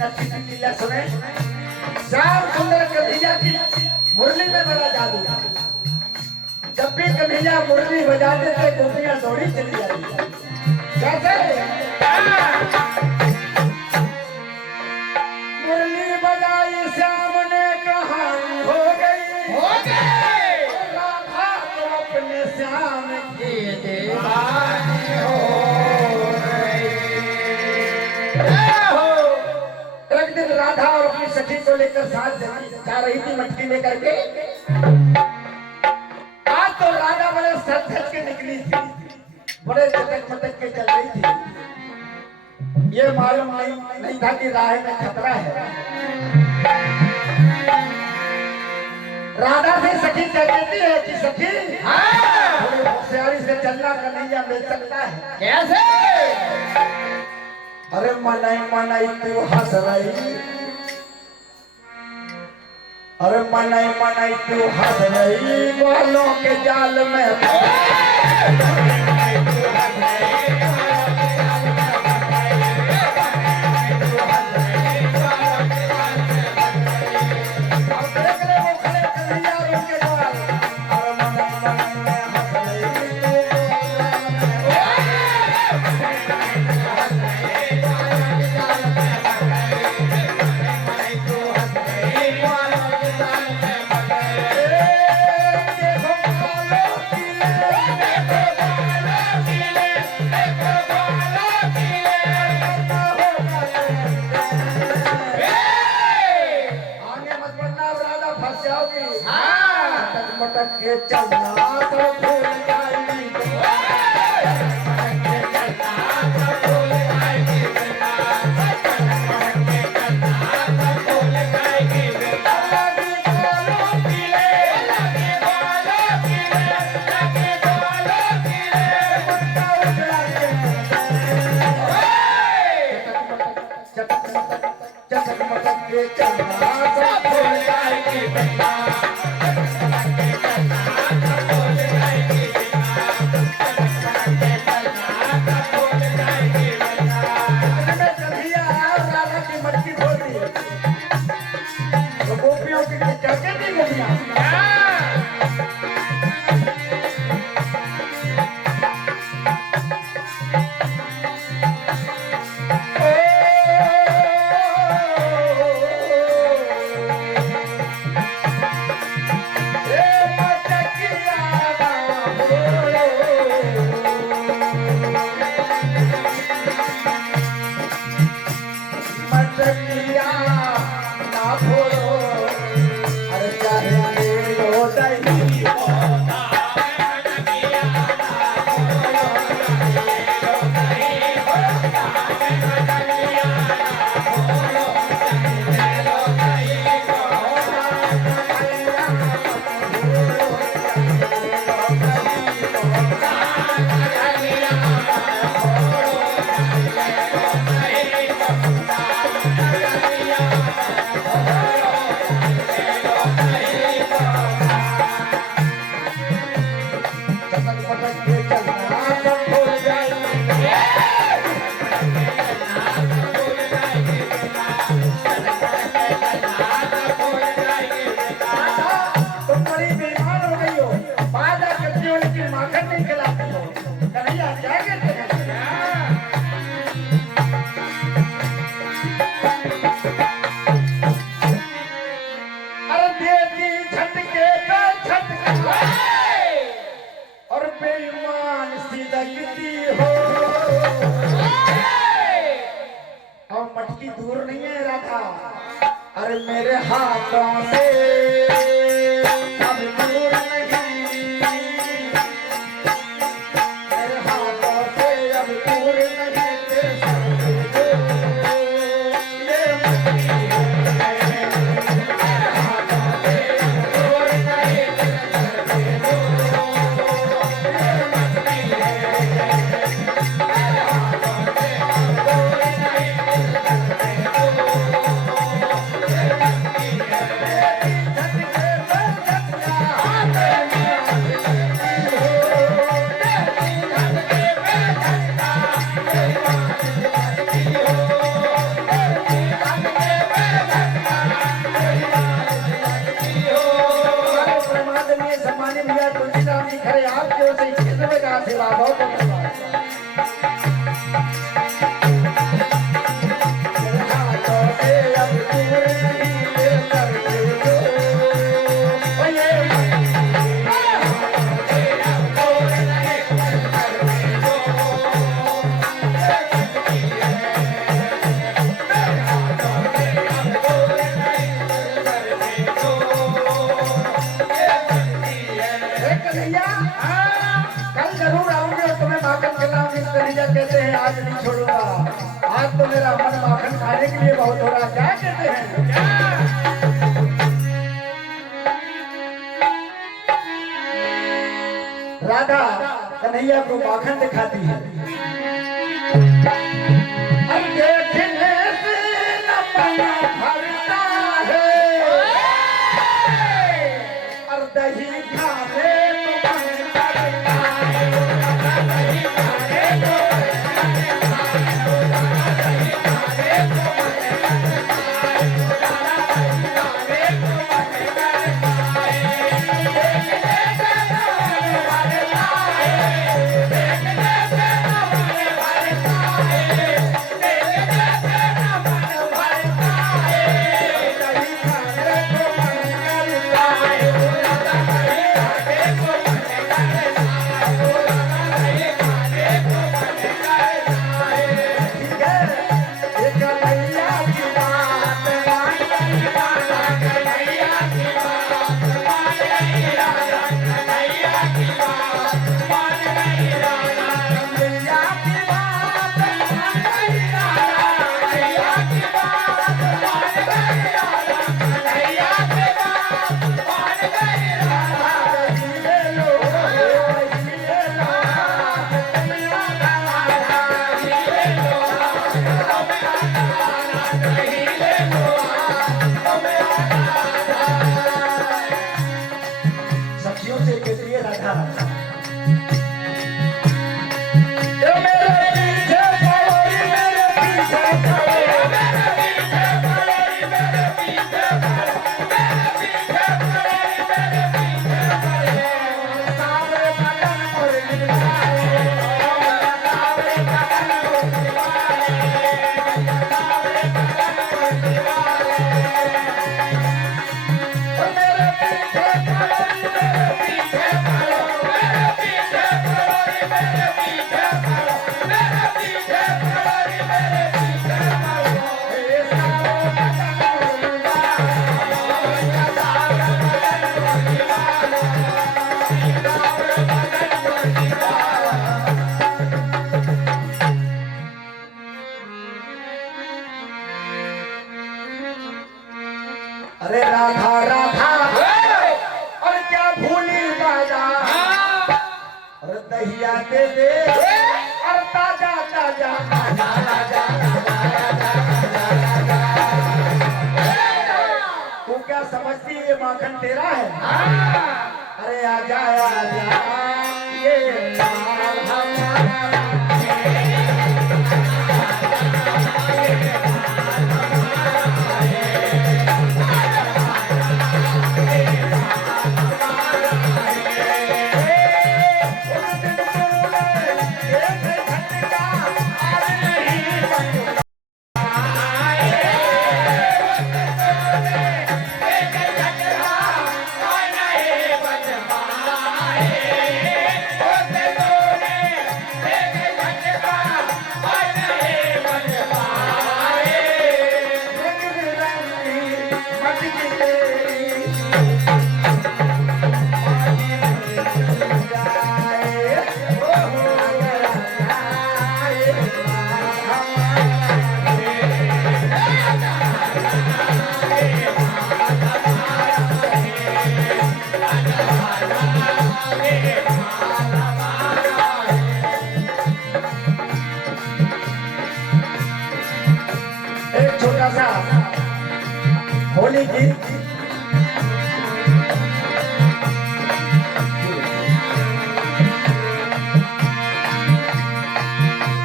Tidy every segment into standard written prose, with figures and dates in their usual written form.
नक्की की लीला सुने। श्याम सुंदर कन्हैया की मुरली में बड़ा जादू था। जब भी कन्हैया मुरली बजाते थे गोपियां दौड़ी चली जाती। कैसे? मुरली बजाई श्याम ने कहानी हो गई, राधा तो अपने श्याम की दीवानी हो गई। एक दिन राधा और अपनी सखी को लेकर साथ जा रही थी मटकी लेकर के। आज तो राधा बड़े सज धज के निकली थी, बड़े चटक मटक के चल रही थी। ये मालूम नहीं था कि राह में खतरा है। राधा से सखी कह देती है कि सखी थोड़ी होशियारी से चलना, कन्हैया मिल सकता है। कैसे? अरे मनाई मनाई तू हंस रही, अरे मनाई मनाई तू हंस रही, वालों के जाल में मटक के चलना तो भूल जाएगी। दूर नहीं है राधा, अरे मेरे हाथों से अब दूर नहीं, मेरे हाथों से अब दूर नहीं, बहुत धन्यवाद। हाथों से अब दूर नहीं लेकर के जो, ओ ये कन्हैया, कल जरूर आऊंगी और तुम्हें माखन खिलाऊंगी। इस कन्हैया कहते हैं आज नहीं छोड़ूंगा, आज तो मेरा मन माखन खाने के लिए बहुत हो रहा। क्या कहते हैं? राधा कन्हैया को माखन दिखाती है। अब देखने से न पना भरता है और दही खाने को मन करता है। दही खाने को सखियों से कहती है राधा, अरे राधा राधा और क्या भूली बाजा और दहिया दे दे और ताजा ताजा तू क्या समझती है ये माखन तेरा है? अरे आजा आजा ये माल हमारा। होली गीत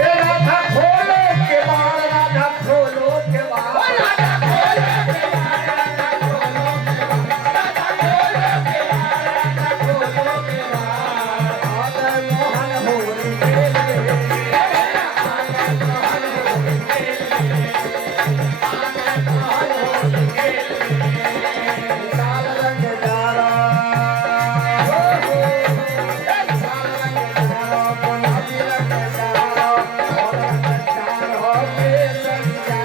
राधा खोलो के बाल, राधा खोलो के बाल, राधा खोलो के बाल, राधा खोलो के बाल, राधा खोलो के बाल, राधा खोलो के बाल, मोहन हो लाल रंग जारा गुलाबी रंग जारा और रंग जारा हो के संजा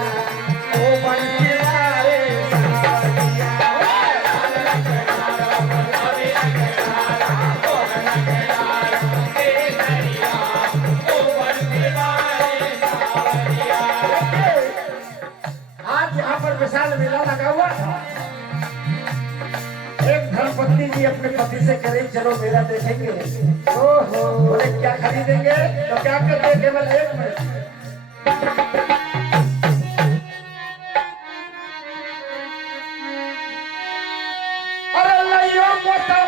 ओ बंसी वाले सारिया लाल रंग जारा गुलाबी रंग जारा और रंग जारा के संजा ओ बंसी वाले सारिया। आज यहाँ पर विशाल मेला लगा हुआ था। एक धर्मपत्नी जी अपने पति से करीब चलो मेला देखेंगे। ओहो बोले क्या खरीदेंगे तो क्या करते केवल 1 मिनट। अरे लइयो मोटा